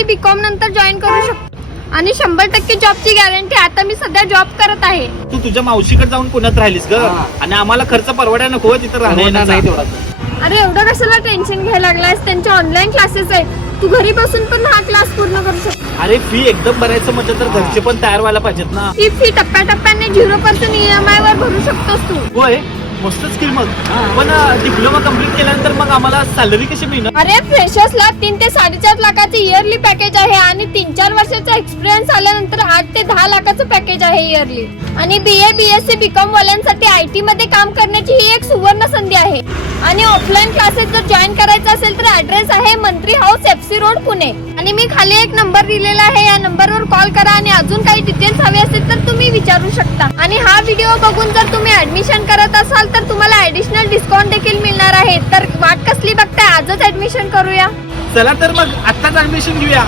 BSc BCom नंतर join करू शकतो आणि 100% जॉबची गॅरंटी. आता मी सध्या जॉब करत आहे. तू तुझ्या मावशीकडे जाऊन पुण्यात राहिलीस ग आणि आम्हाला खर्च परवडाय नको तिथं राहणार नाही तेवढा. अरे एवढं कशाला टेन्शन घ्यायला लागलायस? त्यांचे ऑनलाईन क्लासेस आहेत. तू घरी बसून पण हा क्लास पूर्ण करू शकतो. अरे फी एकदम भरायचं म्हटलं तर घरचे पण तयार व्हायला पाहिजेत ना. ही फी टप्प्याटप्प्याने 0% EMI वर भरू शकतोस तू. होय मस्त स्किल. मग पण डिप्लोमा कम्प्लीट केल्यानंतर मग आम्हाला सॅलरी कशी मिळणार? अरे फ्रेशर्सला 3 ते 4.5 लाखाचे इयरली पॅकेज आहे आणि 3-4 वर्षाचा एक्सपिरियन्स आल्यानंतर 8 ते 10 लाखाचं पॅकेज आहे इयरली. आणि BA BSc BCom वाल्यांसाठी IT मध्ये काम करण्याची ही एक सुवर्ण संधी आहे. आणि ऑफलाईन क्लासेस जर जॉईन करायचं असेल तर ऍड्रेस आहे मंत्री हाऊस FC रोड पुणे. आणि मी खाली एक नंबर दिलेला आहे, या नंबरवर कॉल करा आणि अजून काही डिटेल्स हवे असेल तर तुम्ही विचारू शकता. आणि हा व्हिडिओ बघून जर तुम्ही ऍडमिशन करत असाल तर तुम्हाला ऍडिशनल डिस्काउंट देखील मिळणार आहे. तर वाट कसली बघताय, आजच ऍडमिशन करूया. चला तर मग आत्ताच ऍडमिशन घेऊया.